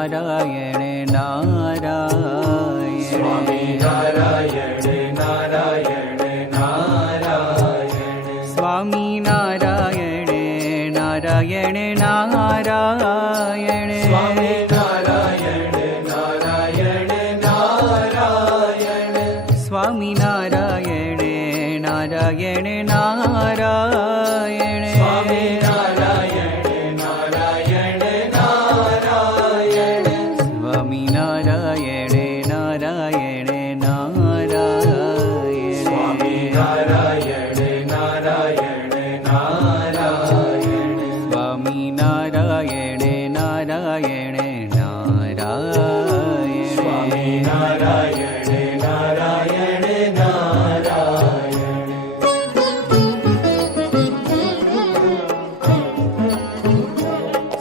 Narayan Narayan Swami Narayan Narayan Narayan Swami Narayan Narayan Narayan Swami Narayan Narayan Narayan Swami Narayan Narayan Narayan Swami Narayan Narayan Narayan Swami Narayan Narayan Narayan Swami Narayan Narayan Narayan Swami Narayan Narayan Narayan Swami Narayan Narayan Narayan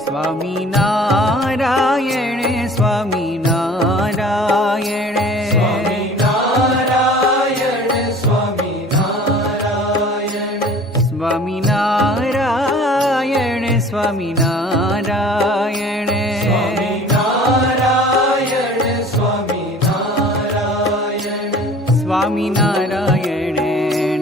Swami Narayan Swami Narayan Swami Narayan Swami Narayan Swami Narayan Swami Narayan Swami Narayan Swami Narayan Swami Narayan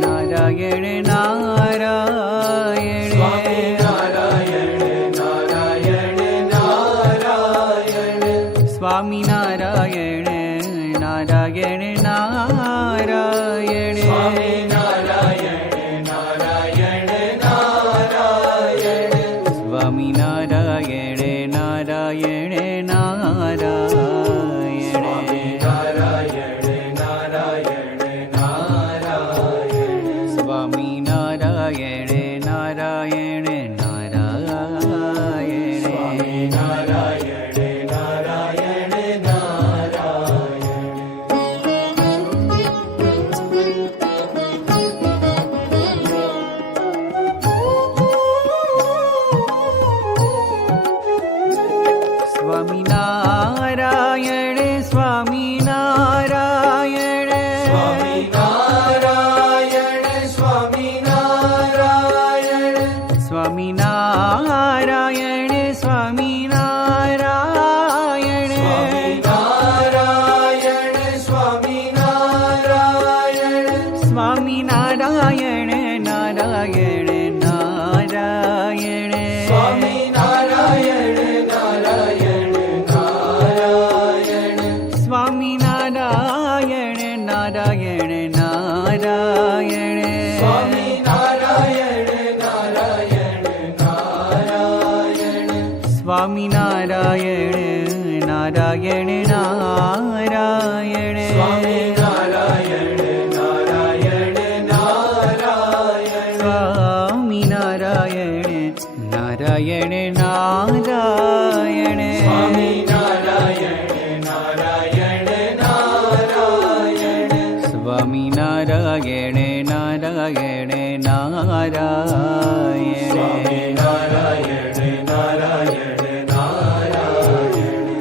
Narayan Narayan Swami Narayan Narayan Narayan Swami Narayan Narayan Narayan Swami Narayan Narayan Narayan Swami Narayan Narayan Narayan Swami Narayan Narayan Narayan Swami Narayan Narayan Narayan Swami Narayan Narayan Narayan Swami Narayan Swami Narayan Swami Narayan Swami Narayan Swami Narayan Swami Narayan Swami Narayan Swami Narayan Swami Narayan Narayan Narayan Swami Narayan Narayan Narayan Swami Narayan Narayan Narayan Swami Narayan Narayan Narayan Swami Narayan Narayan Narayan Swami Narayan Narayan Narayan Swami Narayan Narayan Narayan Swami Narayan Narayan Narayan Swami Narayan Narayan Narayan Swami Narayan Narayan Narayan Swami Narayan Narayan Narayan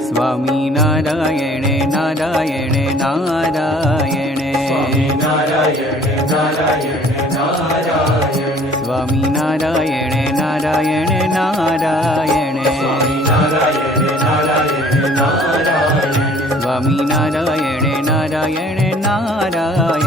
Swami Narayan Narayan Narayan Swami Narayan Narayan Narayan Swami Narayan Narayan Narayan Swami Narayan Narayan Narayan